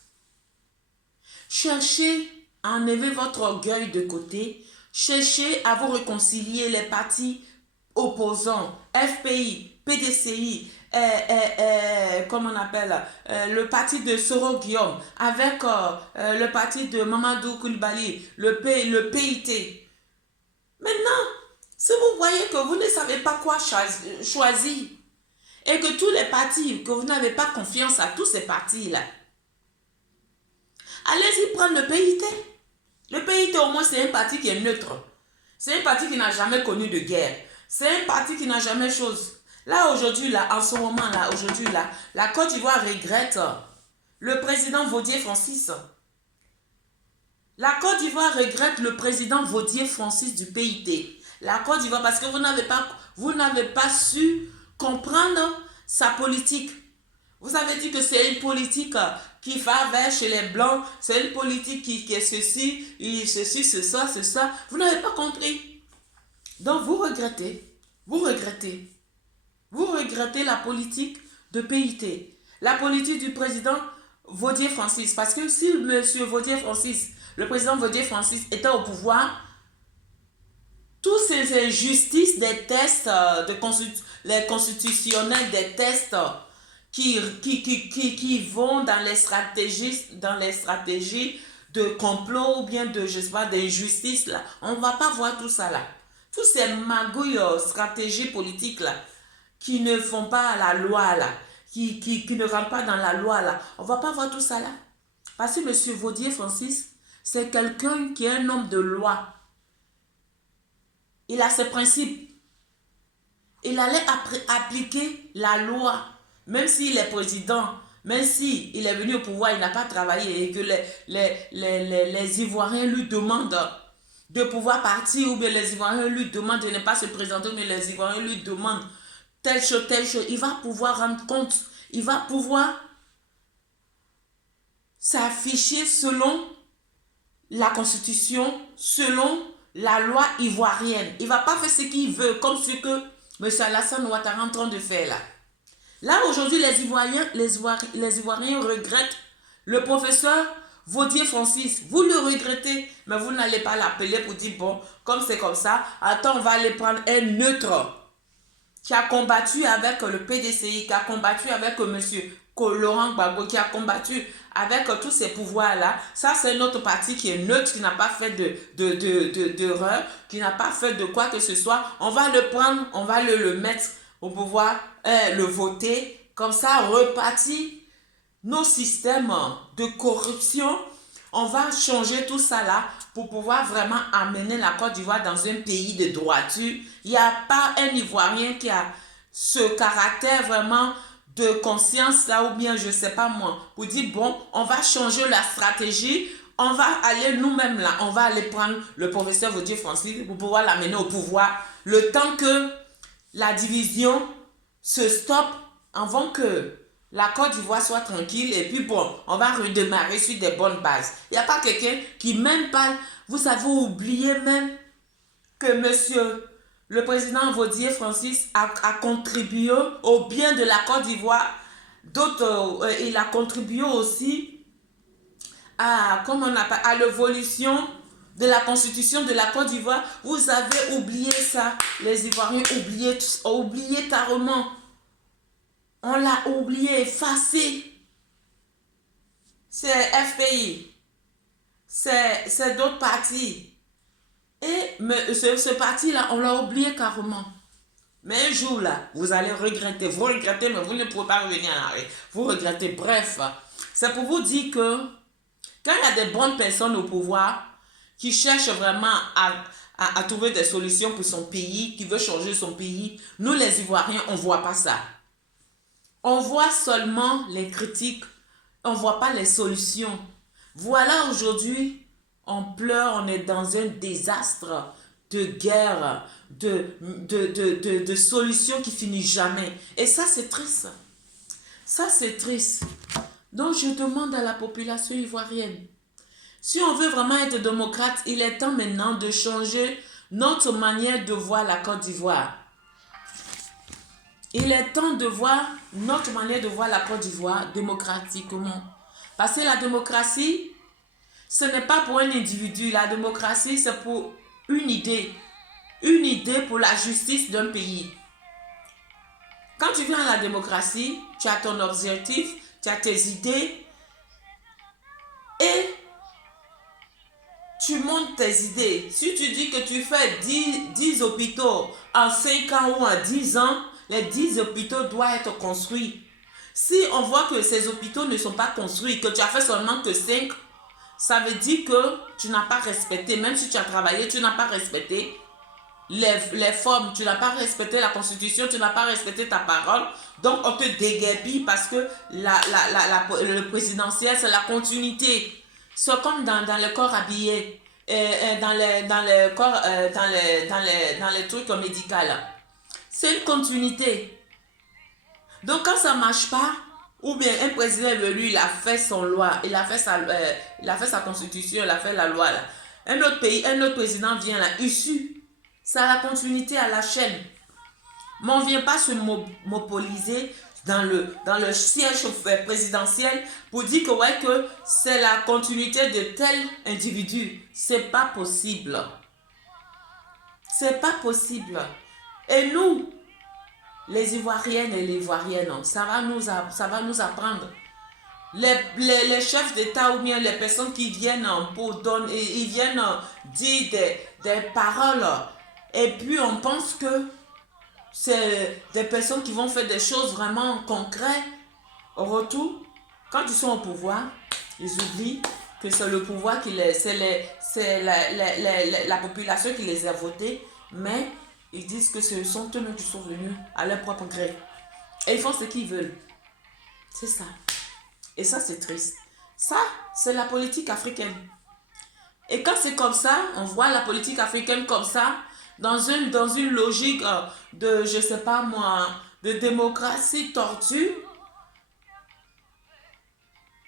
Cherchez à enlever votre orgueil de côté. Cherchez à vous réconcilier les partis opposants, FPI, PDCI, comment on appelle, le parti de Soro Guillaume, avec le parti de Mamadou Koulibaly, le PIT. Maintenant, si vous voyez que vous ne savez pas quoi choisir, et que tous les partis, que vous n'avez pas confiance à tous ces partis-là, allez-y prendre le PIT. Le PIT, au moins, c'est un parti qui est neutre. C'est un parti qui n'a jamais connu de guerre. C'est un parti qui n'a jamais chose. Là, aujourd'hui, là, en ce moment, là, aujourd'hui, là, la Côte d'Ivoire regrette le président Vaudier Francis. La Côte d'Ivoire regrette le président Vaudier Francis du PIT. La Côte d'Ivoire, parce que vous n'avez pas su comprendre sa politique. Vous avez dit que c'est une politique qui va vers chez les Blancs, c'est une politique qui est ceci, ceci, ce ça. Vous n'avez pas compris. Donc vous regrettez la politique de PIT, la politique du président Vaudier Francis. Parce que si M. Vaudier Francis, le président Vaudier Francis était au pouvoir, tous ces injustices des tests, les constitutionnels des tests qui vont dans les stratégies de complot ou bien de, je sais pas, d'injustice là. On ne va pas voir tout ça là. Tous ces magouilles stratégies politiques là, qui ne font pas la loi là, qui ne rentrent pas dans la loi là. On ne va pas voir tout ça là. Parce que M. Vaudier Francis, c'est quelqu'un qui est un homme de loi. Il a ses principes. Il allait appliquer la loi. Même s'il est président, même s'il est venu au pouvoir, il n'a pas travaillé et que les Ivoiriens lui demandent de pouvoir partir ou bien les Ivoiriens lui demandent de ne pas se présenter, mais les Ivoiriens lui demandent telle chose, il va pouvoir rendre compte, il va pouvoir s'afficher selon la constitution, selon la loi ivoirienne. Il ne va pas faire ce qu'il veut, comme ce que M. Alassane Ouattara est en train de faire là. Là, aujourd'hui, les Ivoiriens regrettent le professeur Vaudier Francis. Vous le regrettez, mais vous n'allez pas l'appeler pour dire, bon, comme c'est comme ça, attends, on va aller prendre un neutre qui a combattu avec le PDCI, qui a combattu avec M. Laurent Gbagbo, qui a combattu avec tous ces pouvoirs-là. Ça, c'est notre parti qui est neutre, qui n'a pas fait d'erreur, qui n'a pas fait de quoi que ce soit. On va le prendre, on va le mettre au pouvoir, le voter. Comme ça, repartir nos systèmes de corruption. On va changer tout ça là pour pouvoir vraiment amener la Côte d'Ivoire dans un pays de droiture. Il n'y a pas un Ivoirien qui a ce caractère vraiment de conscience là, ou bien je ne sais pas moi, pour dire bon, on va changer la stratégie, on va aller nous-mêmes là, on va aller prendre le professeur Vaudier Francis pour pouvoir l'amener au pouvoir, le temps que la division se stoppe avant que la Côte d'Ivoire soit tranquille et puis bon, on va redémarrer sur des bonnes bases. Il n'y a pas quelqu'un qui même parle, vous avez oublié même que monsieur le président Vaudier Francis a contribué au bien de la Côte d'Ivoire. D'autres, il a contribué aussi à l'évolution de la constitution de la Côte d'Ivoire. Vous avez oublié ça. Les Ivoiriens ont oublié carrément. On l'a oublié, effacé. C'est FPI. C'est d'autres partis. Et ce parti-là, on l'a oublié carrément. Mais un jour, là, vous allez regretter. Vous regrettez, mais vous ne pouvez pas revenir en arrière. Vous regrettez. Bref, c'est pour vous dire que quand il y a des bonnes personnes au pouvoir qui cherchent vraiment à trouver des solutions pour son pays, qui veut changer son pays, nous, les Ivoiriens, on ne voit pas ça. On voit seulement les critiques. On ne voit pas les solutions. Voilà, aujourd'hui, on pleure, on est dans un désastre de guerre, de solutions qui finissent jamais. Et ça, c'est triste. Ça, c'est triste. Donc, je demande à la population ivoirienne, si on veut vraiment être démocrate, il est temps maintenant de changer notre manière de voir la Côte d'Ivoire. Il est temps de voir notre manière de voir la Côte d'Ivoire démocratiquement. Parce que la démocratie, ce n'est pas pour un individu. La démocratie, c'est pour une idée. Une idée pour la justice d'un pays. Quand tu viens à la démocratie, tu as ton objectif, tu as tes idées et tu montes tes idées. Si tu dis que tu fais 10 hôpitaux en 5 ans ou en 10 ans, les 10 hôpitaux doivent être construits. Si on voit que ces hôpitaux ne sont pas construits, que tu as fait seulement que 5, ça veut dire que tu n'as pas respecté, même si tu as travaillé, tu n'as pas respecté les formes, tu n'as pas respecté la constitution, tu n'as pas respecté ta parole, donc on te déguerpit parce que le présidentiel, c'est la continuité. C'est comme dans le corps habillé, dans les trucs médicaux. C'est une continuité. Donc quand ça ne marche pas, ou bien un président est venu, il a fait son loi, il a fait sa constitution, il a fait la loi là. Un autre président vient là, issu. C'est la continuité à la chaîne. Mais on ne vient pas se monopoliser dans le siège présidentiel pour dire que c'est la continuité de tel individu. C'est pas possible. C'est pas possible. Et nous, les Ivoiriennes et les Ivoiriennes, ça va nous apprendre. Les chefs d'État ou bien les personnes qui viennent pour donner, ils viennent dire des paroles. Et puis on pense que c'est des personnes qui vont faire des choses vraiment concrètes. Au retour, quand ils sont au pouvoir, ils oublient que c'est le pouvoir c'est la population qui les a votés, mais ils disent que ce sont eux-mêmes qui sont venus à leur propre gré. Et ils font ce qu'ils veulent. C'est ça. Et ça, c'est triste. Ça, c'est la politique africaine. Et quand c'est comme ça, on voit la politique africaine comme ça, dans une logique de, je sais pas moi, de démocratie tordue,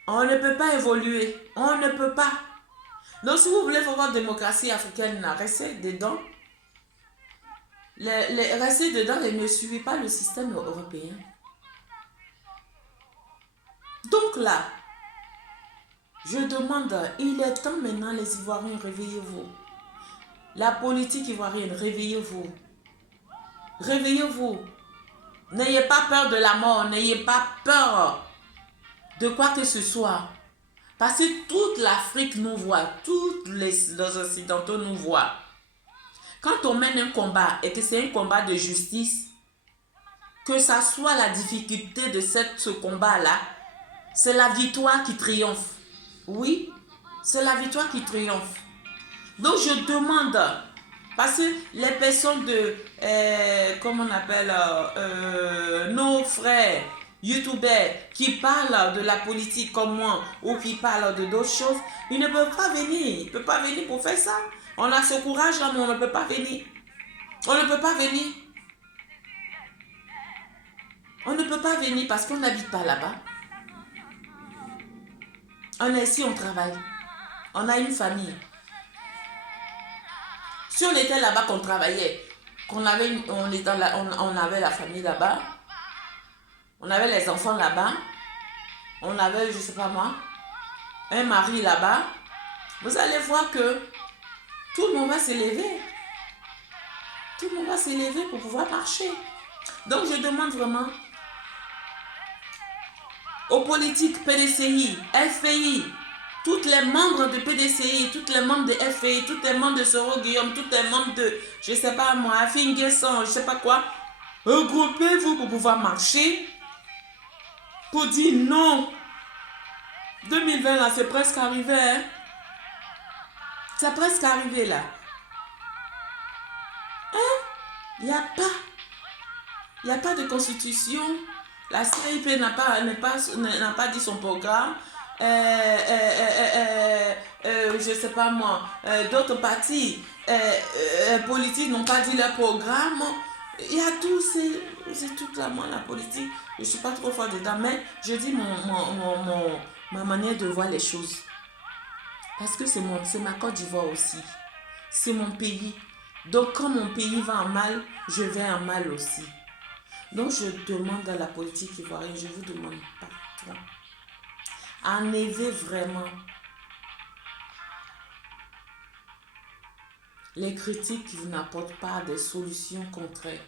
on ne peut pas évoluer. On ne peut pas. Donc, si vous voulez voir démocratie africaine, restez dedans. Restez dedans et ne suivez pas le système européen. Donc là, je demande, il est temps maintenant les Ivoiriens, réveillez-vous. La politique ivoirienne, réveillez-vous. Réveillez-vous. N'ayez pas peur de la mort, n'ayez pas peur de quoi que ce soit. Parce que toute l'Afrique nous voit, tous les Occidentaux nous voient. Quand on mène un combat et que c'est un combat de justice, que ça soit la difficulté de ce combat-là, c'est la victoire qui triomphe. Oui, c'est la victoire qui triomphe. Donc je demande, parce que les personnes comment on appelle, nos frères youtubeurs qui parlent de la politique comme moi ou qui parlent de d'autres choses, ils ne peuvent pas venir. Ils ne peuvent pas venir pour faire ça. On a ce courage là, mais on ne peut pas venir. On ne peut pas venir. On ne peut pas venir parce qu'on n'habite pas là-bas. On est ici, on travaille. On a une famille. Si on était là-bas, qu'on travaillait, on avait la famille là-bas, on avait les enfants là-bas, on avait, je ne sais pas moi, un mari là-bas, vous allez voir que tout le monde va s'élever. Tout le monde va s'élever pour pouvoir marcher. Donc je demande vraiment aux politiques PDCI, FPI, toutes les membres de PDCI, toutes les membres de FPI, toutes les membres de Soro Guillaume, toutes les membres de, je ne sais pas moi, Finguesson, je ne sais pas quoi, regroupez-vous pour pouvoir marcher, pour dire non. 2020 là, c'est presque arrivé, hein. C'est presque arrivé là. Hein? Il n'y a pas de constitution. La CIP n'a pas dit son programme. Je sais pas moi. D'autres partis politiques n'ont pas dit leur programme. Il y a tout, c'est toute la politique. Je ne suis pas trop fort dedans, mais je dis ma manière de voir les choses. Parce que c'est ma Côte d'Ivoire aussi. C'est mon pays. Donc quand mon pays va en mal, je vais en mal aussi. Donc, je demande à la politique ivoirienne, je vous demande, patron, enlevez vraiment les critiques qui n'apportent pas des solutions concrètes.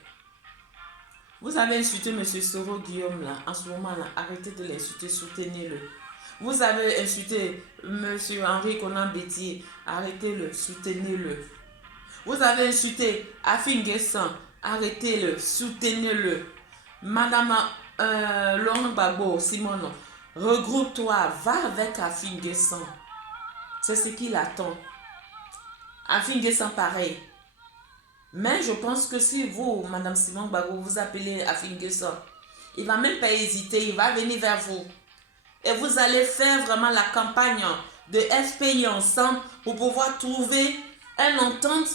Vous avez insulté M. Soro Guillaume là, en ce moment là, arrêtez de l'insulter, soutenez-le. Vous avez insulté M. Henri Conan Bétier, arrêtez-le, soutenez-le. Vous avez insulté Afin Guessan, arrêtez-le, soutenez-le. Madame Laurent Gbagbo, Simone, regroupe-toi, va avec Afin Guessan. C'est ce qu'il attend. Afin Guessan, pareil. Mais je pense que si vous, Madame Simone Gbagbo, vous appelez Afin Guessan, il ne va même pas hésiter, il va venir vers vous. Et vous allez faire vraiment la campagne de FPI ensemble pour pouvoir trouver une entente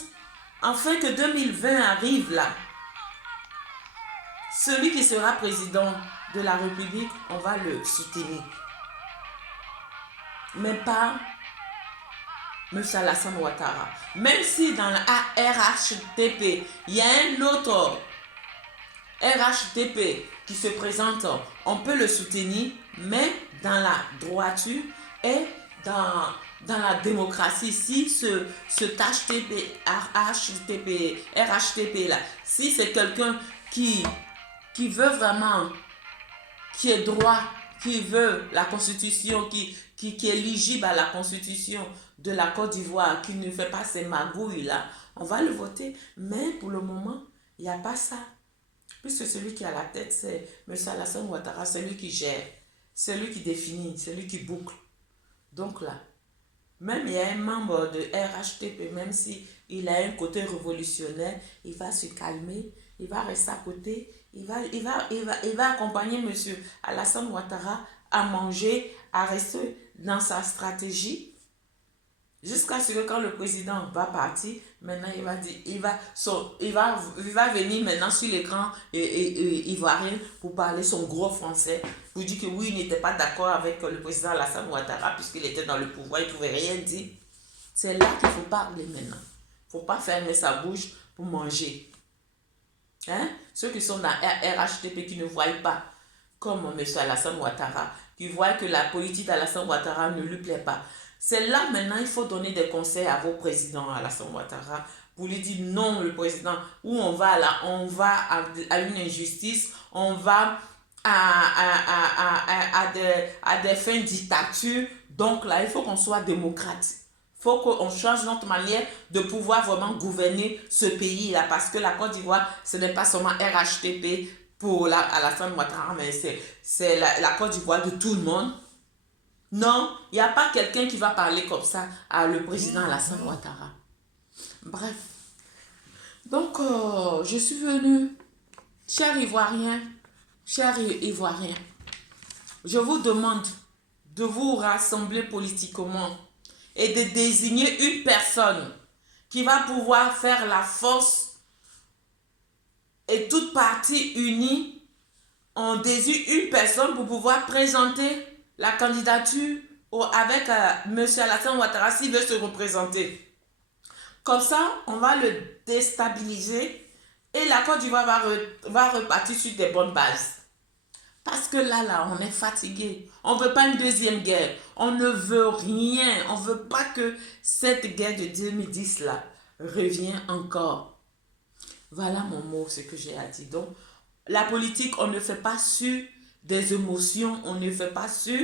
afin que 2020 arrive là. Celui qui sera président de la République, on va le soutenir. Mais pas M. Alassane Ouattara. Même si dans la RHDP, il y a un autre RHDP qui se présente, on peut le soutenir, mais dans la droiture et dans la démocratie, si ce RHDP là, si c'est quelqu'un qui veut vraiment, qui est droit, qui veut la constitution, qui est éligible à la constitution de la Côte d'Ivoire, qui ne fait pas ces magouilles là, on va le voter. Mais pour le moment, il n'y a pas ça. Puisque celui qui a la tête, c'est M. Alassane Ouattara, c'est lui qui gère, c'est lui qui définit, c'est lui qui boucle. Donc là, même il y a un membre de RHTP, même s'il a un côté révolutionnaire, il va se calmer, il va rester à côté, il va accompagner M. Alassane Ouattara à manger, à rester dans sa stratégie, jusqu'à ce que quand le président va partir, maintenant il va dire, il va venir maintenant sur l'écran ivoirien pour parler son gros français, pour dire que oui, il n'était pas d'accord avec le président Alassane Ouattara puisqu'il était dans le pouvoir, il ne pouvait rien dire. C'est là qu'il faut parler maintenant. Il ne faut pas fermer sa bouche pour manger. Hein? Ceux qui sont dans RHTP qui ne voient pas comme M. Alassane Ouattara, qui voient que la politique d'Alassane Ouattara ne lui plaît pas. C'est là maintenant il faut donner des conseils à vos présidents, Alassane Ouattara, pour lui dire non, le président, où on va là, on va à une injustice, on va à des fins de dictature. Donc là, il faut qu'on soit démocrate. Il faut qu'on change notre manière de pouvoir vraiment gouverner ce pays-là, parce que la Côte d'Ivoire, ce n'est pas seulement RHTP pour Alassane Ouattara, mais c'est la Côte d'Ivoire de tout le monde. Non, il n'y a pas quelqu'un qui va parler comme ça à le président Alassane Ouattara. Bref. Donc, je suis venue, chers Ivoiriens, je vous demande de vous rassembler politiquement et de désigner une personne qui va pouvoir faire la force et toute partie unie. On désigne une personne pour pouvoir présenter la candidature avec M. Alassane Ouattara s'il veut se représenter. Comme ça, on va le déstabiliser et la Côte d'Ivoire va repartir sur des bonnes bases. Parce que là, on est fatigué. On ne veut pas une deuxième guerre. On ne veut rien. On ne veut pas que cette guerre de 2010 là revienne encore. Voilà mon mot, ce que j'ai à dire. Donc, la politique, on ne fait pas sur des émotions, on ne fait pas sur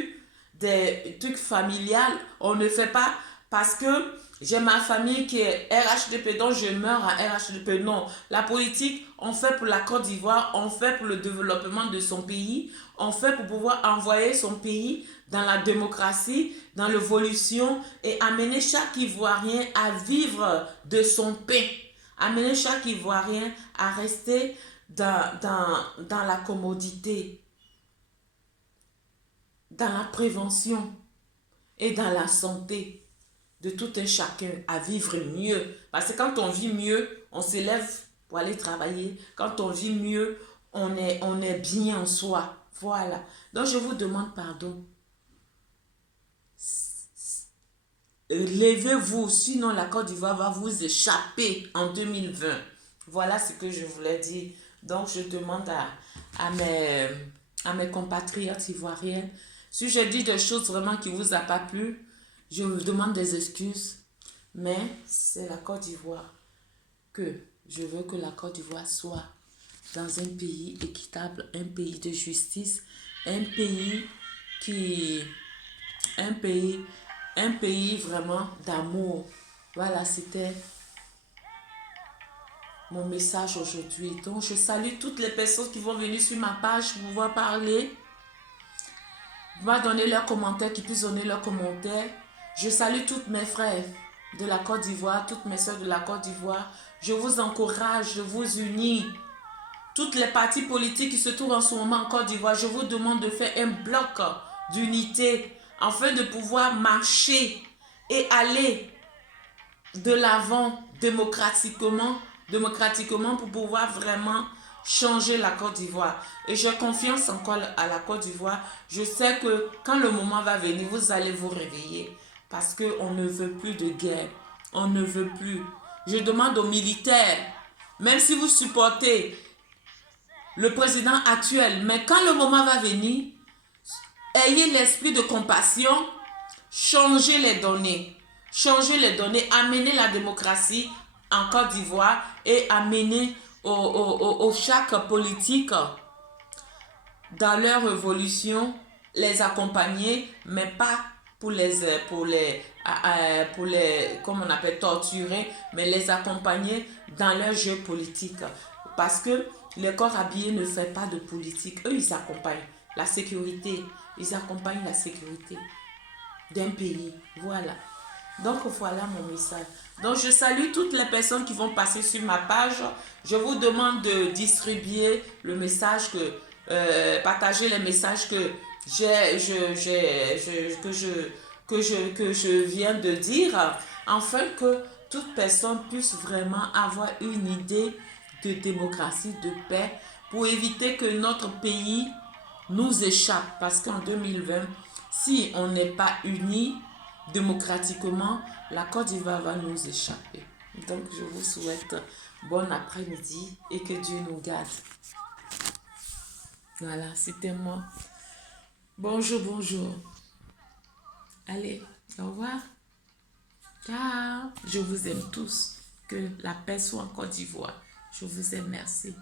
des trucs familiales, on ne fait pas parce que j'ai ma famille qui est RHDP, donc je meurs à RHDP. Non, la politique, on fait pour la Côte d'Ivoire, on fait pour le développement de son pays, on fait pour pouvoir envoyer son pays dans la démocratie, dans l'évolution et amener chaque Ivoirien à vivre de son pain. Amener chaque Ivoirien à rester dans la commodité, dans la prévention et dans la santé de tout un chacun, à vivre mieux. Parce que quand on vit mieux, on s'élève pour aller travailler. Quand on vit mieux, on est bien en soi. Voilà. Donc je vous demande pardon. Levez-vous, sinon la Côte d'Ivoire va vous échapper en 2020. Voilà ce que je voulais dire. Donc, je demande à mes compatriotes ivoiriennes, si je dis des choses vraiment qui ne vous a pas plu, je vous demande des excuses. Mais c'est la Côte d'Ivoire que je veux que la Côte d'Ivoire soit dans un pays équitable, un pays de justice, un pays qui... Un pays, un pays vraiment d'amour. Voilà, c'était mon message aujourd'hui. Donc, je salue toutes les personnes qui vont venir sur ma page pour pouvoir parler, pouvoir donner leurs commentaires, qui puissent donner leurs commentaires. Je salue toutes mes frères de la Côte d'Ivoire, toutes mes soeurs de la Côte d'Ivoire. Je vous encourage, je vous unis. Toutes les partis politiques qui se trouvent en ce moment en Côte d'Ivoire, je vous demande de faire un bloc d'unité afin de pouvoir marcher et aller de l'avant démocratiquement pour pouvoir vraiment changer la Côte d'Ivoire. Et j'ai confiance encore à la Côte d'Ivoire. Je sais que quand le moment va venir, vous allez vous réveiller parce qu'on ne veut plus de guerre. On ne veut plus. Je demande aux militaires, même si vous supportez le président actuel, mais quand le moment va venir, ayez l'esprit de compassion, changez les données. Changez les données, amenez la démocratie en Côte d'Ivoire et amenez chaque politique dans leur évolution, les accompagner, mais pas pour comme on appelle, torturer, mais les accompagner dans leur jeu politique. Parce que les corps habillés ne font pas de politique. Eux, ils accompagnent la sécurité. Ils accompagnent la sécurité d'un pays. Voilà. Donc, voilà mon message. Donc, je salue toutes les personnes qui vont passer sur ma page. Je vous demande de distribuer le message partager les messages que je viens de dire, afin que toute personne puisse vraiment avoir une idée de démocratie, de paix, pour éviter que notre pays nous échappe. Parce qu'en 2020, si on n'est pas unis démocratiquement, la Côte d'Ivoire va nous échapper. Donc, je vous souhaite bon après-midi et que Dieu nous garde. Voilà, c'était moi. Bonjour, bonjour. Allez, au revoir. Ciao. Je vous aime tous. Que la paix soit en Côte d'Ivoire. Je vous aime, merci.